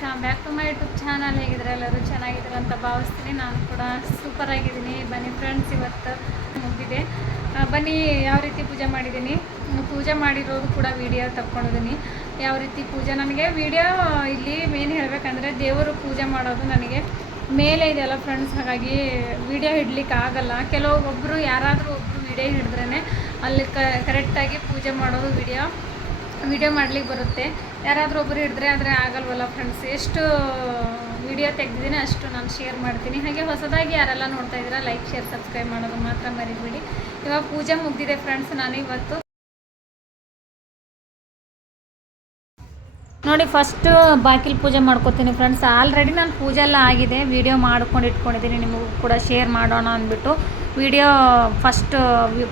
Welcome back to my YouTube channel. ಹೇಗಿದ್ರೆ ಎಲ್ಲರೂ ಚೆನ್ನಾಗಿದ್ದಾರೆ ಅಂತ ಭಾವಿಸ್ತೀನಿ. ನಾನು ಕೂಡ ಸೂಪರ್ ಆಗಿದ್ದೀನಿ. ಬನ್ನಿ ಫ್ರೆಂಡ್ಸ್, ಇವತ್ತು ಮುಗಿದಿದೆ. ಬನ್ನಿ ಯಾವ ರೀತಿ ಪೂಜೆ ಮಾಡಿದ್ದೀನಿ, ಪೂಜೆ ಮಾಡಿರೋದು ಕೂಡ ವಿಡಿಯೋ ತಕ್ಕೊಂಡಿದ್ದೀನಿ. ಯಾವ ರೀತಿ ಪೂಜೆ, ನನಗೆ ವಿಡಿಯೋ ಇಲ್ಲಿ ಮೇನ್ ಹೇಳಬೇಕಂದ್ರೆ ದೇವರು ಪೂಜೆ ಮಾಡೋದು ನನಗೆ ಮೇಲೆ ಇದೆಯಲ್ಲ ಫ್ರೆಂಡ್ಸ್, ಹಾಗಾಗಿ ವಿಡಿಯೋ ಹಿಡ್ಲಿಕ್ಕೆ ಆಗಲ್ಲ. ಕೆಲವೊಬ್ಬರು ಯಾರಾದರೂ ಒಬ್ಬರು ವಿಡಿಯೋ ಹಿಡಿದ್ರೇ ಅಲ್ಲಿ ಕರೆಕ್ಟಾಗಿ ಪೂಜೆ ಮಾಡೋದು ವಿಡಿಯೋ ಮಾಡ್ಲಿಕ್ಕೆ ಬರುತ್ತೆ. ಯಾರಾದರೂ ಒಬ್ಬರು ಹಿಡಿದ್ರೆ ಆದರೆ ಆಗಲ್ವಲ್ಲ ಫ್ರೆಂಡ್ಸ್. ಎಷ್ಟು ವಿಡಿಯೋ ತೆಗೆದಿದ್ದೀನಿ ಅಷ್ಟು ನಾನು ಶೇರ್ ಮಾಡ್ತೀನಿ. ಹಾಗೆ ಹೊಸದಾಗಿ ಯಾರೆಲ್ಲ ನೋಡ್ತಾ ಇದ್ದೀರಾ ಲೈಕ್, ಶೇರ್, ಸಬ್ಸ್ಕ್ರೈಬ್ ಮಾಡೋದು ಮಾತ್ರ ಮರಿಬೇಡಿ. ಇವಾಗ ಪೂಜೆ ಮುಗಿದಿದೆ ಫ್ರೆಂಡ್ಸ್. ನಾನು ಇವತ್ತು ನೋಡಿ ಫಸ್ಟು ಬಾಗಿಲು ಪೂಜೆ ಮಾಡ್ಕೋತೀನಿ ಫ್ರೆಂಡ್ಸ್. ಆಲ್ರೆಡಿ ನಾನು ಪೂಜೆ ಎಲ್ಲ ಆಗಿದೆ, ವಿಡಿಯೋ ಮಾಡ್ಕೊಂಡು ಇಟ್ಕೊಂಡಿದ್ದೀನಿ, ನಿಮಗೂ ಕೂಡ ಶೇರ್ ಮಾಡೋಣ ಅಂದ್ಬಿಟ್ಟು. ವಿಡಿಯೋ ಫಸ್ಟ್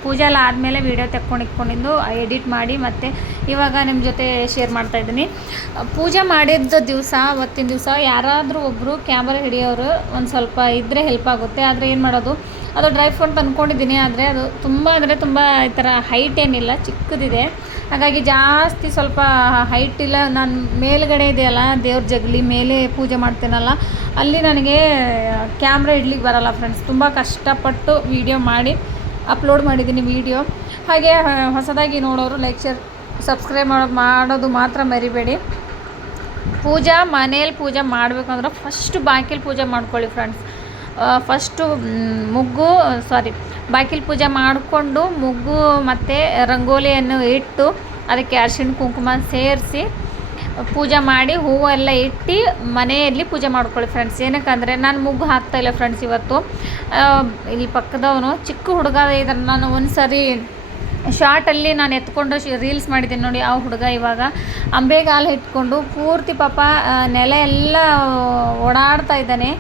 ಪೂಜೆ ಎಲ್ಲ ಆದಮೇಲೆ ವಿಡಿಯೋ ಇಟ್ಕೊಂಡಿದ್ದು ಎಡಿಟ್ ಮಾಡಿ ಮತ್ತು ಇವಾಗ ನಿಮ್ಮ ಜೊತೆ ಶೇರ್ ಮಾಡ್ತಾಯಿದ್ದೀನಿ. ಪೂಜೆ ಮಾಡಿದ್ದ ದಿವಸ, ಅವತ್ತಿನ ದಿವಸ ಯಾರಾದರೂ ಒಬ್ಬರು ಕ್ಯಾಮರಾ ಹಿಡಿಯೋರು ಒಂದು ಸ್ವಲ್ಪ ಇದ್ದರೆ ಹೆಲ್ಪ್ ಆಗುತ್ತೆ. ಆದರೆ ಏನು ಮಾಡೋದು, ಅದು ಡ್ರೈ ಫೋನ್ ತಂದ್ಕೊಂಡಿದ್ದೀನಿ. ಆದರೆ ಅದು ತುಂಬ ಈ ಥರ ಹೈಟ್ ಏನಿಲ್ಲ, ಚಿಕ್ಕದಿದೆ. ಹಾಗಾಗಿ ಜಾಸ್ತಿ ಸ್ವಲ್ಪ ಹೈಟ್ ಇಲ್ಲ. ನಾನು ಮೇಲ್ಗಡೆ ಇದೆಯಲ್ಲ ದೇವ್ರ ಜಗಲಿ ಮೇಲೆ ಪೂಜೆ ಮಾಡ್ತೇನಲ್ಲ, ಅಲ್ಲಿ ನನಗೆ ಕ್ಯಾಮ್ರಾ ಇಡ್ಲಿಕ್ಕೆ ಬರೋಲ್ಲ ಫ್ರೆಂಡ್ಸ್. ತುಂಬ ಕಷ್ಟಪಟ್ಟು ವಿಡಿಯೋ ಮಾಡಿ ಅಪ್ಲೋಡ್ ಮಾಡಿದ್ದೀನಿ ವಿಡಿಯೋ. ಹಾಗೆ ಹೊಸದಾಗಿ ನೋಡೋರು ಲೈಕ್, ಶೇರ್, ಸಬ್ಸ್ಕ್ರೈಬ್ ಮಾಡೋದು ಮಾತ್ರ ಮರಿಬೇಡಿ. ಮನೇಲಿ ಪೂಜೆ ಮಾಡಬೇಕಂದ್ರೆ ಫಸ್ಟು ಬಾಗಿಲು ಪೂಜೆ ಮಾಡ್ಕೊಳ್ಳಿ ಫ್ರೆಂಡ್ಸ್. ಫಸ್ಟು ಬಾಗಿಲು ಪೂಜೆ ಮಾಡಿಕೊಂಡು ಮುಗ್ಗು ಮತ್ತು ರಂಗೋಲಿಯನ್ನು ಇಟ್ಟು ಅದಕ್ಕೆ ಅರಿಶಿಣ ಕುಂಕುಮ ಸೇರಿಸಿ ಪೂಜೆ ಮಾಡಿ ಹೂವೆಲ್ಲ ಇಟ್ಟು ಮನೆಯಲ್ಲಿ ಪೂಜೆ ಮಾಡ್ಕೊಳ್ಳಿ ಫ್ರೆಂಡ್ಸ್. ಏನಕ್ಕಂದರೆ ನಾನು ಮುಗ್ಗು ಹಾಕ್ತಾಯಿಲ್ಲ ಫ್ರೆಂಡ್ಸ್. ಇವತ್ತು ಇಲ್ಲಿ ಪಕ್ಕದವನು ಚಿಕ್ಕ ಹುಡುಗ ಇದನ್ನು ನಾನು ಒಂದು ಸರಿ ಶಾರ್ಟಲ್ಲಿ ನಾನು ಎತ್ಕೊಂಡು ರೀಲ್ಸ್ ಮಾಡಿದ್ದೀನಿ ನೋಡಿ. ಆ ಹುಡುಗ ಇವಾಗ ಅಂಬೆಗಾಲು ಇಟ್ಕೊಂಡು ಪೂರ್ತಿ ಪಾಪ ನೆಲ ಎಲ್ಲ ಓಡಾಡ್ತಾ ಇದ್ದಾನೆ.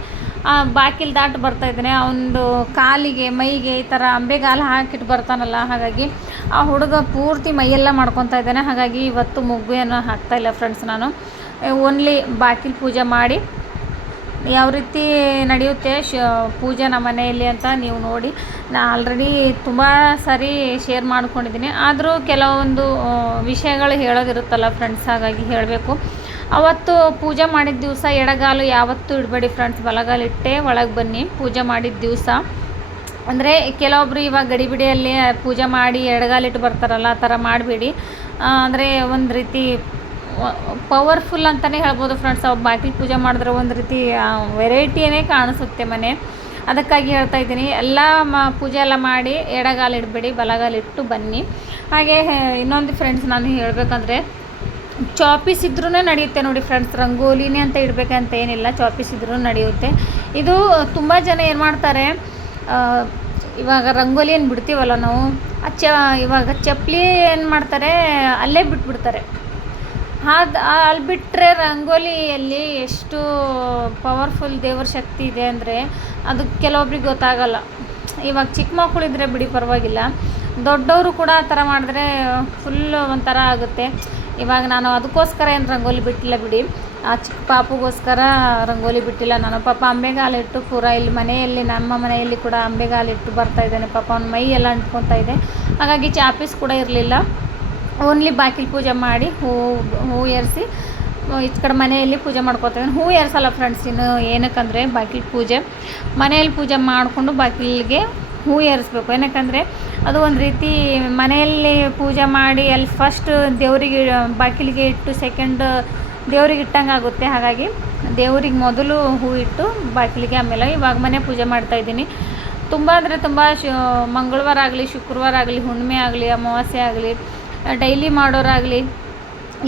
ಬಾಗಿಲು ದಾಟಿ ಬರ್ತಾಯಿದ್ದಾನೆ. ಅವನದು ಕಾಲಿಗೆ, ಮೈಗೆ ಈ ಥರ ಅಂಬೆಗಾಲು ಹಾಕಿಟ್ಟು ಬರ್ತಾನಲ್ಲ, ಹಾಗಾಗಿ ಆ ಹುಡುಗ ಪೂರ್ತಿ ಮೈಯೆಲ್ಲ ಮಾಡ್ಕೊತಾ ಇದ್ದಾನೆ. ಹಾಗಾಗಿ ಇವತ್ತು ಮುಗ್ಗು ಏನೋ ಹಾಕ್ತಾಯಿಲ್ಲ ಫ್ರೆಂಡ್ಸ್. ನಾನು ಓನ್ಲಿ ಬಾಗಿಲು ಪೂಜೆ ಮಾಡಿ ಯಾವ ರೀತಿ ನಡೆಯುತ್ತೆ ಪೂಜೆ ನಮ್ಮ ಮನೆಯಲ್ಲಿ ಅಂತ ನೀವು ನೋಡಿ. ನಾನು ಆಲ್ರೆಡಿ ತುಂಬ ಸಾರಿ ಶೇರ್ ಮಾಡ್ಕೊಂಡಿದ್ದೀನಿ. ಆದರೂ ಕೆಲವೊಂದು ವಿಷಯಗಳು ಹೇಳೋದಿರುತ್ತಲ್ಲ ಫ್ರೆಂಡ್ಸ್, ಹಾಗಾಗಿ ಹೇಳಬೇಕು. ಅವತ್ತು ಪೂಜೆ ಮಾಡಿದ ದಿವಸ ಎಡಗಾಲು ಯಾವತ್ತೂ ಇಡಬೇಡಿ ಫ್ರೆಂಡ್ಸ್, ಬಲಗಾಲಿಟ್ಟೆ ಒಳಗೆ ಬನ್ನಿ ಪೂಜೆ ಮಾಡಿದ ದಿವಸ. ಅಂದರೆ ಕೆಲವೊಬ್ಬರು ಇವಾಗ ಗಡಿಬಿಡಿಯಲ್ಲಿ ಪೂಜೆ ಮಾಡಿ ಎಡಗಾಲಿಟ್ಟು ಬರ್ತಾರಲ್ಲ, ಆ ಥರ ಮಾಡಬೇಡಿ. ಅಂದರೆ ಒಂದು ರೀತಿ ಪವರ್ಫುಲ್ ಅಂತಲೇ ಹೇಳ್ಬೋದು ಫ್ರೆಂಡ್ಸ್. ಅವು ಬಾಗಿಲು ಪೂಜೆ ಮಾಡಿದ್ರೆ ಒಂದು ರೀತಿ ವೆರೈಟಿಯೇ ಕಾಣಿಸುತ್ತೆ ಮನೆ. ಅದಕ್ಕಾಗಿ ಹೇಳ್ತಾ ಇದ್ದೀನಿ, ಎಲ್ಲ ಪೂಜೆ ಎಲ್ಲ ಮಾಡಿ ಎಡಗಾಲಿಡಬೇಡಿ, ಬಲಗಾಲಿಟ್ಟು ಬನ್ನಿ. ಹಾಗೆ ಇನ್ನೊಂದು ಫ್ರೆಂಡ್ಸ್ ನಾನು ಹೇಳಬೇಕಂದ್ರೆ, ಚಾಪೀಸ್ ಇದ್ರೂ ನಡೆಯುತ್ತೆ ನೋಡಿ ಫ್ರೆಂಡ್ಸ್. ರಂಗೋಲಿನೇ ಅಂತ ಇಡಬೇಕಂತ ಏನಿಲ್ಲ, ಚಾಪೀಸ್ ಇದ್ರೂ ನಡೆಯುತ್ತೆ. ಇದು ತುಂಬ ಜನ ಏನು ಮಾಡ್ತಾರೆ, ಇವಾಗ ರಂಗೋಲಿ ಏನು ಬಿಡ್ತೀವಲ್ಲ ನಾವು, ಇವಾಗ ಚಪ್ಪಲಿ ಏನು ಮಾಡ್ತಾರೆ, ಅಲ್ಲೇ ಬಿಟ್ಬಿಡ್ತಾರೆ. ಅಲ್ಲಿ ಬಿಟ್ಟರೆ ರಂಗೋಲಿಯಲ್ಲಿ ಎಷ್ಟು ಪವರ್ಫುಲ್ ದೇವರ ಶಕ್ತಿ ಇದೆ ಅಂದರೆ ಅದು ಕೆಲವೊಬ್ರಿಗೆ ಗೊತ್ತಾಗಲ್ಲ. ಇವಾಗ ಚಿಕ್ಕ ಮಕ್ಕಳಿದ್ರೆ ಬಿಡಿ ಪರವಾಗಿಲ್ಲ, ದೊಡ್ಡವರು ಕೂಡ ಆ ಥರ ಮಾಡಿದ್ರೆ ಫುಲ್ ಒಂಥರ ಆಗುತ್ತೆ. ಇವಾಗ ನಾನು ಅದಕ್ಕೋಸ್ಕರ ಏನು ರಂಗೋಲಿ ಬಿಟ್ಟಿಲ್ಲ ಬಿಡಿ, ಆ ಚಿಕ್ಕ ಪಾಪುಗೋಸ್ಕರ ರಂಗೋಲಿ ಬಿಟ್ಟಿಲ್ಲ ನಾನು. ಪಾಪ ಅಂಬೆಗಾಲಿಟ್ಟು ಪೂರ ಇಲ್ಲಿ ಮನೆಯಲ್ಲಿ, ನಮ್ಮ ಮನೆಯಲ್ಲಿ ಕೂಡ ಅಂಬೆಗಾಲಿಟ್ಟು ಬರ್ತಾಯಿದ್ದಾನೆ ಪಾಪ. ಅವ್ನ ಮೈ ಎಲ್ಲ ಅಂಟ್ಕೊತಾ ಇದೆ. ಹಾಗಾಗಿ ಚಾಪೀಸ್ ಕೂಡ ಇರಲಿಲ್ಲ. ಓನ್ಲಿ ಬಾಗಿಲು ಪೂಜೆ ಮಾಡಿ ಹೂ ಏರಿಸಿ ಈ ಕಡೆ ಮನೆಯಲ್ಲಿ ಪೂಜೆ ಮಾಡ್ಕೊತಾಯಿದ್ದೀನಿ. ಹೂ ಏರಿಸಲ್ಲ ಫ್ರೆಂಡ್ಸ್. ಇನ್ನು ಏನಕ್ಕಂದರೆ ಬಾಗಿಲು ಪೂಜೆ ಮನೆಯಲ್ಲಿ ಪೂಜೆ ಮಾಡಿಕೊಂಡು ಬಾಗಿಲಿಗೆ ಹೂ ಏರಿಸ್ಬೇಕು. ಏನಕ್ಕಂದರೆ ಅದು ಒಂದು ರೀತಿ ಮನೆಯಲ್ಲಿ ಪೂಜೆ ಮಾಡಿ ಅಲ್ಲಿ ಫಸ್ಟ್ ದೇವರಿಗೆ ಬಾಗಿಲಿಗೆ ಇಟ್ಟು ಸೆಕೆಂಡ್ ದೇವ್ರಿಗೆ ಇಟ್ಟಂಗೆ ಆಗುತ್ತೆ. ಹಾಗಾಗಿ ದೇವ್ರಿಗೆ ಮೊದಲು ಹೂ ಇಟ್ಟು ಬಾಗಿಲಿಗೆ, ಆಮೇಲೆ ಇವಾಗ ಮನೆ ಪೂಜೆ ಮಾಡ್ತಾಯಿದ್ದೀನಿ. ತುಂಬ ಅಂದರೆ ತುಂಬ ಮಂಗಳವಾರ ಆಗಲಿ, ಶುಕ್ರವಾರ ಆಗಲಿ, ಹುಣ್ಣಿಮೆ ಆಗಲಿ, ಅಮಾವಾಸ್ಯೆ ಆಗಲಿ, ಡೈಲಿ ಮಾಡೋರಾಗಲಿ,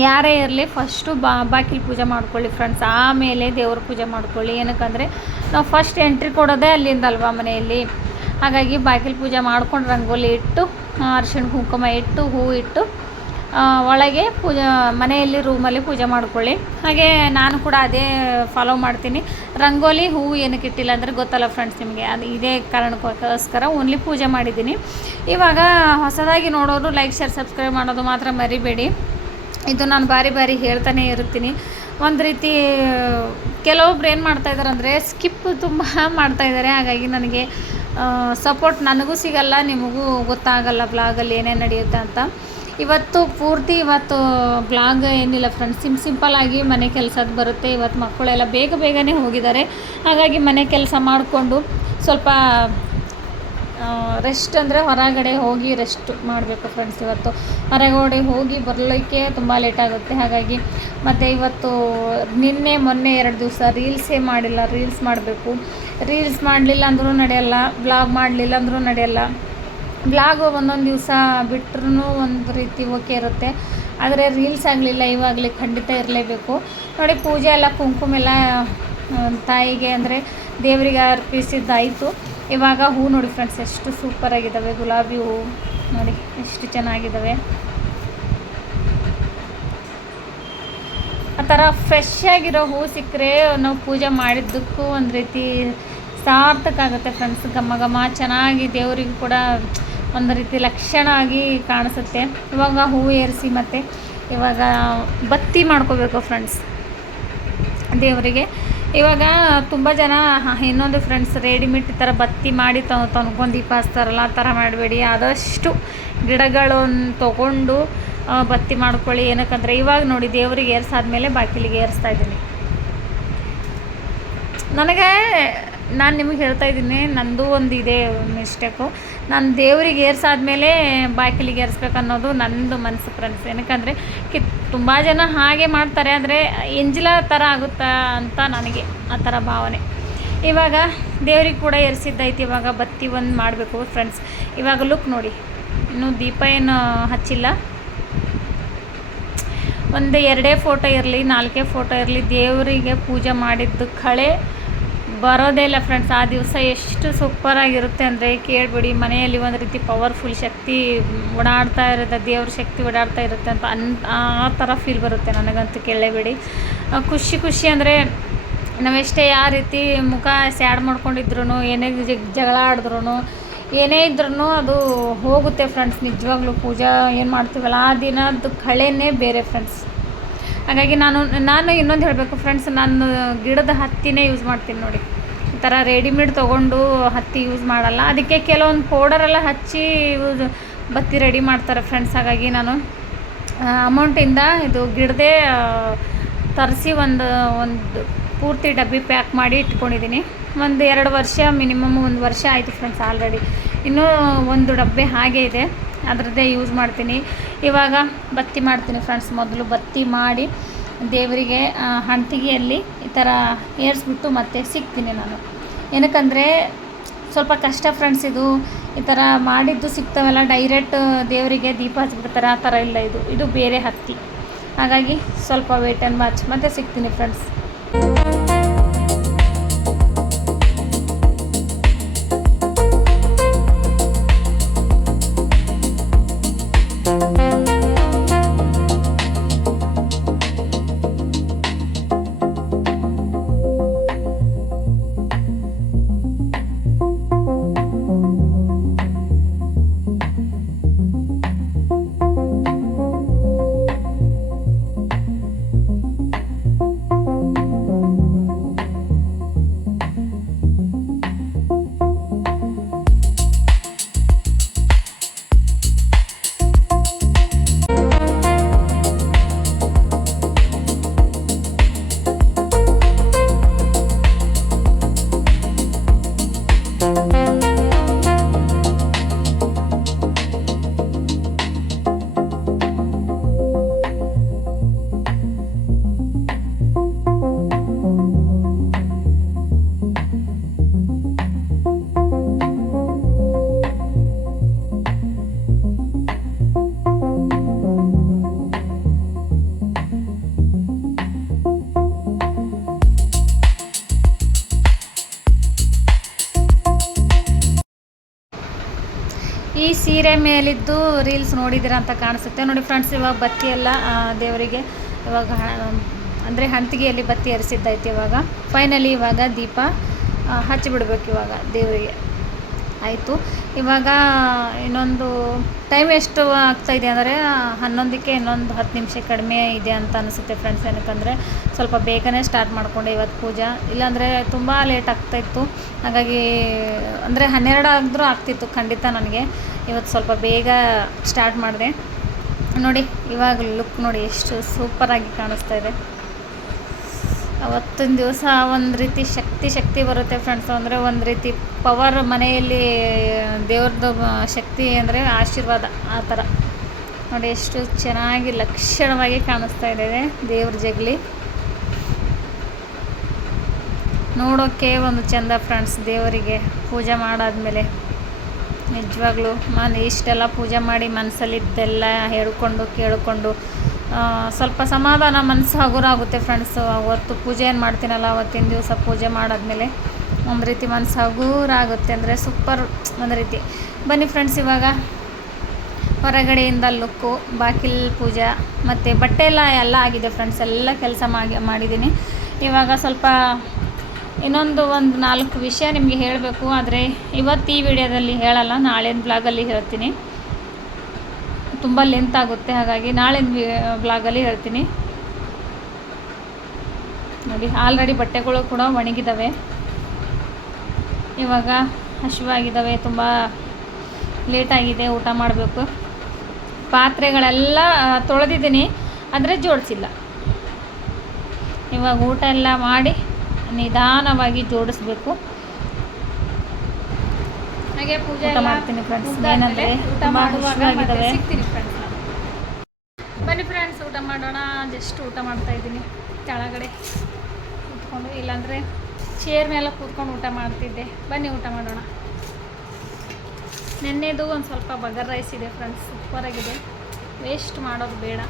ಯಾರೇ ಇರಲಿ ಫಸ್ಟು ಬಾಗಿಲು ಪೂಜೆ ಮಾಡ್ಕೊಳ್ಳಿ ಫ್ರೆಂಡ್ಸ್. ಆಮೇಲೆ ದೇವ್ರ ಪೂಜೆ ಮಾಡ್ಕೊಳ್ಳಿ. ಏನಕ್ಕಂದರೆ ನಾವು ಫಸ್ಟ್ ಎಂಟ್ರಿ ಕೊಡೋದೇ ಅಲ್ಲಿಂದಲ್ವಾ ಮನೆಯಲ್ಲಿ. ಹಾಗಾಗಿ ಬಾಗಿಲು ಪೂಜೆ ಮಾಡ್ಕೊಂಡು ರಂಗೋಲಿ ಇಟ್ಟು ಅರಿಶಿಣ ಕುಂಕುಮ ಇಟ್ಟು ಹೂ ಇಟ್ಟು ಒಳಗೆ ಮನೆಯಲ್ಲಿ ರೂಮಲ್ಲಿ ಪೂಜೆ ಮಾಡ್ಕೊಳ್ಳಿ. ಹಾಗೆ ನಾನು ಕೂಡ ಅದೇ ಫಾಲೋ ಮಾಡ್ತೀನಿ. ರಂಗೋಲಿ ಹೂ ಏನಕ್ಕೆ ಇಟ್ಟಿಲ್ಲ ಅಂದರೆ ಗೊತ್ತಲ್ಲ ಫ್ರೆಂಡ್ಸ್ ನಿಮಗೆ, ಅದು ಇದೇ ಕಾರಣಕ್ಕೋಸ್ಕರ ಓನ್ಲಿ ಪೂಜೆ ಮಾಡಿದ್ದೀನಿ. ಇವಾಗ ಹೊಸದಾಗಿ ನೋಡೋರು ಲೈಕ್, ಶೇರ್, ಸಬ್ಸ್ಕ್ರೈಬ್ ಮಾಡೋದು ಮಾತ್ರ ಮರಿಬೇಡಿ. ಇದು ನಾನು ಬಾರಿ ಹೇಳ್ತಾನೆ ಇರ್ತೀನಿ. ಒಂದು ರೀತಿ ಕೆಲವೊಬ್ರು ಏನು ಮಾಡ್ತಾಯಿದ್ದಾರೆ ಅಂದರೆ ಸ್ಕಿಪ್ ತುಂಬ ಮಾಡ್ತಾಯಿದ್ದಾರೆ. ಹಾಗಾಗಿ ನನಗೆ ಸಪೋರ್ಟ್ ನನಗೂ ಸಿಗಲ್ಲ, ನಿಮಗೂ ಗೊತ್ತಾಗಲ್ಲ ಬ್ಲಾಗಲ್ಲಿ ಏನೇನು ನಡೆಯುತ್ತೆ ಅಂತ. ಇವತ್ತು ಪೂರ್ತಿ ಬ್ಲಾಗ್ ಏನಿಲ್ಲ ಫ್ರೆಂಡ್ಸ್, ಸಿಂಪಲ್ಲಾಗಿ ಮನೆ ಕೆಲಸದ್ದು ಬರುತ್ತೆ. ಇವತ್ತು ಮಕ್ಕಳೆಲ್ಲ ಬೇಗನೆ ಹೋಗಿದ್ದಾರೆ, ಹಾಗಾಗಿ ಮನೆ ಕೆಲಸ ಮಾಡಿಕೊಂಡು ಸ್ವಲ್ಪ ರೆಸ್ಟ್ ಅಂದರೆ ಹೊರಗಡೆ ಹೋಗಿ ರೆಸ್ಟ್ ಮಾಡಬೇಕು ಫ್ರೆಂಡ್ಸ್. ಇವತ್ತು ಹೊರಗಡೆ ಹೋಗಿ ಬರಲಿಕ್ಕೆ ತುಂಬ ಲೇಟ್ ಆಗುತ್ತೆ. ಹಾಗಾಗಿ ಮತ್ತು ಇವತ್ತು ನಿನ್ನೆ ಮೊನ್ನೆ 2 ದಿವಸ ರೀಲ್ಸೇ ಮಾಡಿಲ್ಲ. ರೀಲ್ಸ್ ಮಾಡಬೇಕು. ರೀಲ್ಸ್ ಮಾಡಲಿಲ್ಲ ಅಂದರೂ ನಡೆಯಲ್ಲ, ಬ್ಲಾಗ್ ಮಾಡಲಿಲ್ಲ ಅಂದರೂ ನಡೆಯಲ್ಲ. ಬ್ಲಾಗು ಒಂದೊಂದು ದಿವಸ ಬಿಟ್ಟರೂ ಒಂದು ರೀತಿ ಓಕೆ ಇರುತ್ತೆ, ಆದರೆ ರೀಲ್ಸ್ ಆಗಲಿಲ್ಲ ಇವಾಗಲೇ ಖಂಡಿತ ಇರಲೇಬೇಕು. ನೋಡಿ, ಪೂಜೆ ಎಲ್ಲ ಕುಂಕುಮ ಎಲ್ಲ ತಾಯಿಗೆ ಅಂದರೆ ದೇವರಿಗೆ ಅರ್ಪಿಸಿದ್ದಾಯಿತು. ಇವಾಗ ಹೂ ನೋಡಿ ಫ್ರೆಂಡ್ಸ್, ಎಷ್ಟು ಸೂಪರಾಗಿದ್ದಾವೆ. ಗುಲಾಬಿ ಹೂ ನೋಡಿ ಎಷ್ಟು ಚೆನ್ನಾಗಿದ್ದಾವೆ. ಆ ಥರ ಫ್ರೆಶ್ ಆಗಿರೋ ಹೂ ಸಿಕ್ಕರೆ ನಾವು ಪೂಜೆ ಮಾಡಿದ್ದಕ್ಕೂ ಒಂದು ರೀತಿ ಸಾರ್ಥಕ ಆಗುತ್ತೆ ಫ್ರೆಂಡ್ಸ್. ಘಮ ಚೆನ್ನಾಗಿ ದೇವರಿಗೂ ಕೂಡ ಒಂದು ರೀತಿ ಲಕ್ಷಣ ಆಗಿ ಕಾಣಿಸುತ್ತೆ. ಇವಾಗ ಹೂ ಏರಿಸಿ ಮತ್ತು ಇವಾಗ ಬತ್ತಿ ಮಾಡ್ಕೋಬೇಕು ಫ್ರೆಂಡ್ಸ್ ದೇವರಿಗೆ. ಇವಾಗ ತುಂಬ ಜನ ಇನ್ನೊಂದು ಫ್ರೆಂಡ್ಸ್ ರೆಡಿಮೇಡ್ ಈ ಥರ ಬತ್ತಿ ಮಾಡಿ ತನ್ಕೊಂಡು ದೀಪ ಹಚ್ತಾರಲ್ಲ, ಆ ಥರ ಮಾಡಬೇಡಿ. ಆದಷ್ಟು ಗಿಡಗಳನ್ನು ತೊಗೊಂಡು ಬತ್ತಿ ಮಾಡ್ಕೊಳ್ಳಿ. ಏನಕ್ಕಂದರೆ ಇವಾಗ ನೋಡಿ ದೇವರಿಗೆ ಏರ್ಸಾದ್ಮೇಲೆ ಬಾಗಿಲಿಗೆ ಏರಿಸ್ತಾ ಇದ್ದೀನಿ. ನಾನು ನಿಮಗೆ ಹೇಳ್ತಾ ಇದ್ದೀನಿ, ನಂದು ಒಂದು ಇದೆ ಮಿಸ್ಟೇಕು. ನಾನು ದೇವರಿಗೆ ಏರ್ಸಾದ್ಮೇಲೆ ಬಾಗಿಲಿಗೆ ಏರಿಸ್ಬೇಕು ಅನ್ನೋದು ನನ್ನದು ಮನಸ್ಸು ಫ್ರೆಂಡ್ಸ್. ಏನಕ್ಕಂದರೆ ತುಂಬ ಜನ ಹಾಗೆ ಮಾಡ್ತಾರೆ, ಅಂದರೆ ಎಂಜಿಲ ಥರ ಆಗುತ್ತಾ ಅಂತ ನನಗೆ ಆ ಥರ ಭಾವನೆ. ಇವಾಗ ದೇವ್ರಿಗೆ ಕೂಡ ಏರಿಸಿದ್ದೈತಿ. ಇವಾಗ ಬತ್ತಿ ಒಂದು ಮಾಡಬೇಕು ಫ್ರೆಂಡ್ಸ್. ಇವಾಗ ಲುಕ್ ನೋಡಿ, ಇನ್ನೂ ದೀಪ ಏನು ಹಚ್ಚಿಲ್ಲ. ಒಂದು 2 ಫೋಟೋ ಇರಲಿ 4 ಫೋಟೋ ಇರಲಿ, ದೇವರಿಗೆ ಪೂಜೆ ಮಾಡಿದ್ದು ಕಳೆ ಬರೋದೇ ಇಲ್ಲ ಫ್ರೆಂಡ್ಸ್. ಆ ದಿವಸ ಎಷ್ಟು ಸೂಪರಾಗಿರುತ್ತೆ ಅಂದರೆ ಕೇಳಬೇಡಿ. ಮನೆಯಲ್ಲಿ ಒಂದು ರೀತಿ ಪವರ್ಫುಲ್ ಶಕ್ತಿ ಓಡಾಡ್ತಾ ಇರುತ್ತೆ, ದೇವ್ರ ಶಕ್ತಿ ಓಡಾಡ್ತಾ ಇರುತ್ತೆ ಅಂತ ಆ ಥರ ಫೀಲ್ ಬರುತ್ತೆ ನನಗಂತೂ. ಕೇಳಲೇಬೇಡಿ. ಖುಷಿ ಅಂದರೆ ನಾವೆಷ್ಟೇ ಯಾವ ರೀತಿ ಮುಖ ಸ್ಯಾಡ್ ಮಾಡ್ಕೊಂಡಿದ್ರು, ಏನೇ ಜಗಳ ಆಡಿದ್ರು, ಏನೇ ಇದ್ರೂ ಅದು ಹೋಗುತ್ತೆ ಫ್ರೆಂಡ್ಸ್. ನಿಜವಾಗ್ಲೂ ಪೂಜಾ ಏನು ಮಾಡ್ತೀವಲ್ಲ ಆ ದಿನದ್ದು ಕಳೆನೇ ಬೇರೆ ಫ್ರೆಂಡ್ಸ್. ಹಾಗಾಗಿ ನಾನು ಇನ್ನೊಂದು ಹೇಳಬೇಕು ಫ್ರೆಂಡ್ಸ್, ನಾನು ಗಿಡದ ಹತ್ತಿನೇ ಯೂಸ್ ಮಾಡ್ತೀನಿ ನೋಡಿ. ಈ ಥರ ರೆಡಿಮೇಡ್ ತೊಗೊಂಡು ಹತ್ತಿ ಯೂಸ್ ಮಾಡಲ್ಲ. ಅದಕ್ಕೆ ಕೆಲವೊಂದು ಪೌಡರೆಲ್ಲ ಹಚ್ಚಿ ಬತ್ತಿ ರೆಡಿ ಮಾಡ್ತಾರೆ ಫ್ರೆಂಡ್ಸ್. ಹಾಗಾಗಿ ನಾನು ಅಮೌಂಟಿಂದ ಇದು ಗಿಡದೇ ತರಿಸಿ ಒಂದು ಪೂರ್ತಿ ಡಬ್ಬಿ ಪ್ಯಾಕ್ ಮಾಡಿ ಇಟ್ಕೊಂಡಿದ್ದೀನಿ. ಒಂದು 2 ವರ್ಷ ಮಿನಿಮಮ್ 1 ವರ್ಷ ಆಯಿತು ಫ್ರೆಂಡ್ಸ್ ಆಲ್ರೆಡಿ. ಇನ್ನೂ ಒಂದು ಡಬ್ಬೆ ಹಾಗೆ ಇದೆ, ಅದರದ್ದೇ ಯೂಸ್ ಮಾಡ್ತೀನಿ. ಇವಾಗ ಬತ್ತಿ ಮಾಡ್ತೀನಿ ಫ್ರೆಂಡ್ಸ್. ಮೊದಲು ಬತ್ತಿ ಮಾಡಿ ದೇವರಿಗೆ ಹಂತಿಗೆಯಲ್ಲಿ ಈ ಥರ ಏರಿಸ್ಬಿಟ್ಟು ಮತ್ತೆ ಸಿಗ್ತೀನಿ ನಾನು. ಏನಕ್ಕಂದರೆ ಸ್ವಲ್ಪ ಕಷ್ಟ ಫ್ರೆಂಡ್ಸ್ ಇದು. ಈ ಥರ ಮಾಡಿದ್ದು ಸಿಗ್ತಾವಲ್ಲ, ಡೈರೆಕ್ಟ್ ದೇವರಿಗೆ ದೀಪ ಹಚ್ಬಿಡ್ತಾರೆ, ಆ ಥರ ಇಲ್ಲ. ಇದು ಬೇರೆ ಹತ್ತಿ. ಹಾಗಾಗಿ ಸ್ವಲ್ಪ ವೇಟ್ ಆ್ಯಂಡ್ ವಾಚ್, ಮತ್ತೆ ಸಿಗ್ತೀನಿ ಫ್ರೆಂಡ್ಸ್. ಈ ಸೀರೆ ಮೇಲಿದ್ದು ರೀಲ್ಸ್ ನೋಡಿದ್ದೀರ ಅಂತ ಕಾಣಿಸುತ್ತೆ ನೋಡಿ ಫ್ರೆಂಡ್ಸ್. ಇವಾಗ ಬತ್ತಿ ಎಲ್ಲ ದೇವರಿಗೆ ಇವಾಗ ಅಂದರೆ ಹಂತಿಗೆಯಲ್ಲಿ ಬತ್ತಿ ಏರಿಸಿದ್ದೈತಿ. ಇವಾಗ ಫೈನಲಿ ಇವಾಗ ದೀಪ ಹಚ್ಚಿಬಿಡ್ಬೇಕು ಇವಾಗ ದೇವರಿಗೆ. ಆಯಿತು. ಇವಾಗ ಇನ್ನೊಂದು ಟೈಮ್ ಎಷ್ಟು ಆಗ್ತಾಯಿದೆ ಅಂದರೆ 11ಕ್ಕೆ ಇನ್ನೊಂದು 10 ನಿಮಿಷ ಕಡಿಮೆ ಇದೆ ಅಂತ ಅನಿಸುತ್ತೆ ಫ್ರೆಂಡ್ಸ್. ಏನಕ್ಕಂದರೆ ಸ್ವಲ್ಪ ಬೇಗನೆ ಸ್ಟಾರ್ಟ್ ಮಾಡಿಕೊಂಡೆ ಇವತ್ತು ಪೂಜಾ, ಇಲ್ಲಾಂದರೆ ತುಂಬ ಲೇಟ್ ಆಗ್ತಾಯಿತ್ತು. ಹಾಗಾಗಿ ಅಂದರೆ 12 ಆದರೂ ಆಗ್ತಿತ್ತು ಖಂಡಿತ ನನಗೆ. ಇವತ್ತು ಸ್ವಲ್ಪ ಬೇಗ ಸ್ಟಾರ್ಟ್ ಮಾಡಿದೆ. ನೋಡಿ ಇವಾಗ ಲುಕ್ ನೋಡಿ ಎಷ್ಟು ಸೂಪರಾಗಿ ಕಾಣಿಸ್ತಾ ಇದೆ. ಅವತ್ತಿನ ದಿವಸ ಒಂದು ರೀತಿ ಶಕ್ತಿ ಬರುತ್ತೆ ಫ್ರೆಂಡ್ಸ್. ಅಂದರೆ ಒಂದು ರೀತಿ ಪವರ್ ಮನೆಯಲ್ಲಿ ದೇವ್ರದ್ದು ಶಕ್ತಿ ಅಂದರೆ ಆಶೀರ್ವಾದ ಆ ಥರ ನೋಡಿ ಎಷ್ಟು ಚೆನ್ನಾಗಿ ಲಕ್ಷಣವಾಗಿ ಕಾಣಿಸ್ತಾ ಇದೆ ದೇವ್ರ ಜಗಲಿ. ನೋಡೋಕ್ಕೆ ಒಂದು ಚೆಂದ ಫ್ರೆಂಡ್ಸ್. ದೇವರಿಗೆ ಪೂಜೆ ಮಾಡಾದ್ಮೇಲೆ ನಿಜವಾಗ್ಲೂ ಇಷ್ಟೆಲ್ಲ ಪೂಜೆ ಮಾಡಿ ಮನಸ್ಸಲ್ಲಿದ್ದೆಲ್ಲ ಹೇಳ್ಕೊಂಡು ಕೇಳಿಕೊಂಡು ಸ್ವಲ್ಪ ಸಮಾಧಾನ ಮನಸ್ಸು ಹಗುರ ಆಗುತ್ತೆ ಫ್ರೆಂಡ್ಸ್. ಅವತ್ತು ಪೂಜೆ ಏನು ಮಾಡ್ತೀನಲ್ಲ ಅವತ್ತಿನ ದಿವಸ ಪೂಜೆ ಮಾಡಾದ್ಮೇಲೆ ಒಂದು ರೀತಿ ಮನಸ್ಸು ಹಗುರ ಆಗುತ್ತೆ. ಅಂದರೆ ಸೂಪರ್ ಒಂದು ರೀತಿ. ಬನ್ನಿ ಫ್ರೆಂಡ್ಸ್, ಇವಾಗ ಹೊರಗಡೆಯಿಂದ ಲುಕ್ಕು, ಬಾಗಿಲು ಪೂಜೆ ಮತ್ತು ಬಟ್ಟೆ ಎಲ್ಲ ಆಗಿದೆ ಫ್ರೆಂಡ್ಸ್. ಎಲ್ಲ ಕೆಲಸ ಮಾಡಿದ್ದೀನಿ. ಇವಾಗ ಸ್ವಲ್ಪ ಇನ್ನೊಂದು 4 ವಿಷಯ ನಿಮಗೆ ಹೇಳಬೇಕು. ಆದರೆ ಇವತ್ತು ಈ ವಿಡಿಯೋದಲ್ಲಿ ಹೇಳಲ್ಲ, ನಾಳಿನ ಬ್ಲಾಗಲ್ಲಿ ಹೇಳ್ತೀನಿ. ತುಂಬ ಲೆಂತ್ ಆಗುತ್ತೆ, ಹಾಗಾಗಿ ನಾಳಿನ ಬ್ಲಾಗಲ್ಲಿ ಹೇಳ್ತೀನಿ. ನೋಡಿ ಆಲ್ರೆಡಿ ಬಟ್ಟೆಗಳು ಕೂಡ ಒಣಗಿದ್ದಾವೆ. ಇವಾಗ ಹಸಿವಾಗಿದ್ದಾವೆ, ತುಂಬ ಲೇಟಾಗಿದೆ, ಊಟ ಮಾಡಬೇಕು. ಪಾತ್ರೆಗಳೆಲ್ಲ ತೊಳೆದಿದ್ದೀನಿ, ಆದರೆ ಜೋಡಿಸಿಲ್ಲ. ಇವಾಗ ಊಟ ಎಲ್ಲ ಮಾಡಿ ನಿಧಾನವಾಗಿ ಜೋಡಿಸ್ಬೇಕು. ಹಾಗೆ ಪೂಜೆ ಮಾಡ್ತೀನಿ ಫ್ರೆಂಡ್ಸ್. ಏನಂದರೆ ಊಟ ಮಾಡುವಾಗಿದ್ದಾವೆ. ಬನ್ನಿ ಫ್ರೆಂಡ್ಸ್, ಊಟ ಮಾಡೋಣ. ಜಸ್ಟ್ ಊಟ ಮಾಡ್ತಾಯಿದ್ದೀನಿ ಕೆಳಗಡೆ ಕೂತ್ಕೊಂಡು, ಇಲ್ಲಾಂದರೆ ಚೇರ್ ಮೇಲೆ ಕೂತ್ಕೊಂಡು ಊಟ ಮಾಡ್ತಿದ್ದೆ. ಬನ್ನಿ ಊಟ ಮಾಡೋಣ. ನೆನ್ನೆದು ಒಂದು ಸ್ವಲ್ಪ ಬಗರ್ ರೈಸ್ ಇದೆ ಫ್ರೆಂಡ್ಸ್, ಸೂಪರಾಗಿದೆ. ವೇಸ್ಟ್ ಮಾಡೋದು ಬೇಡ.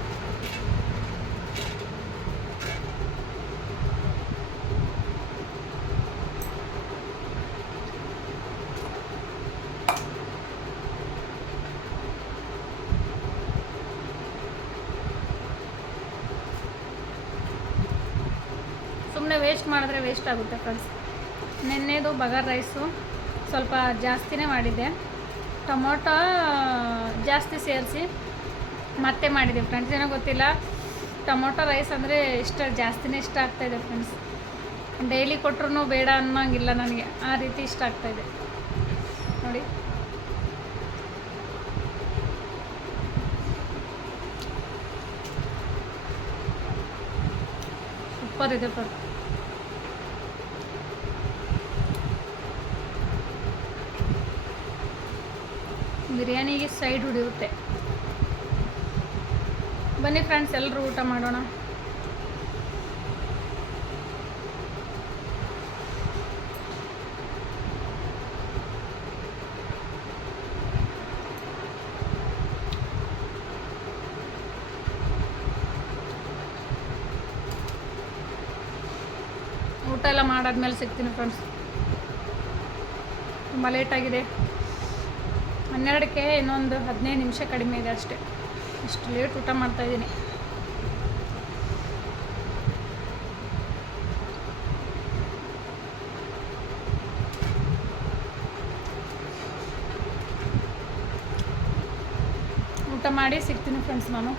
ಸುಮ್ಮನೆ ವೇಸ್ಟ್ ಮಾಡಿದ್ರೆ ವೇಸ್ಟ್ ಆಗುತ್ತೆ ಫ್ರೆಂಡ್ಸ್. ನೆನ್ನೆದು ಬಗರ್ ರೈಸು ಸ್ವಲ್ಪ ಜಾಸ್ತಿನೇ ಮಾಡಿದ್ದೆ. ಟೊಮೊಟೊ ಜಾಸ್ತಿ ಸೇರಿಸಿ ಮತ್ತೆ ಮಾಡಿದೆ ಫ್ರೆಂಡ್ಸ್. ಏನೋ ಗೊತ್ತಿಲ್ಲ, ಟೊಮೊಟೊ ರೈಸ್ ಅಂದರೆ ಜಾಸ್ತಿನೇ ಇಷ್ಟ ಆಗ್ತಾಯಿದೆ ಫ್ರೆಂಡ್ಸ್. ಡೈಲಿ ಕೊಟ್ಟರು ಬೇಡ ಅನ್ನೋಂಗಿಲ್ಲ ನನಗೆ, ಆ ರೀತಿ ಇಷ್ಟ ಆಗ್ತಾಯಿದೆ ನೋಡಿ. ಸೂಪರ್ ಇದೆ ಫ್ರೆಂಡ್ಸ್. ಬಿರಿಯಾನಿಗೆ ಸೈಡ್ ಹೊಡೆಯುತ್ತೆ. ಬನ್ನಿ ಫ್ರೆಂಡ್ಸ್, ಎಲ್ಲರೂ ಊಟ ಮಾಡೋಣ. ಊಟ ಎಲ್ಲ ಮಾಡಾದ್ಮೇಲೆ ಸಿಗ್ತೀನಿ ಫ್ರೆಂಡ್ಸ್. ತುಂಬ ಲೇಟಾಗಿದೆ. 12ಕ್ಕೆ ಇನ್ನೊಂದು 15 ನಿಮಿಷ ಕಡಿಮೆ ಇದೆ ಅಷ್ಟೇ. ಇಷ್ಟು ಲೇಟ್ ಊಟ ಮಾಡ್ತಾಯಿದ್ದೀನಿ. ಊಟ ಮಾಡಿ ಸಿಗ್ತೀನಿ ಫ್ರೆಂಡ್ಸ್ ನಾನು.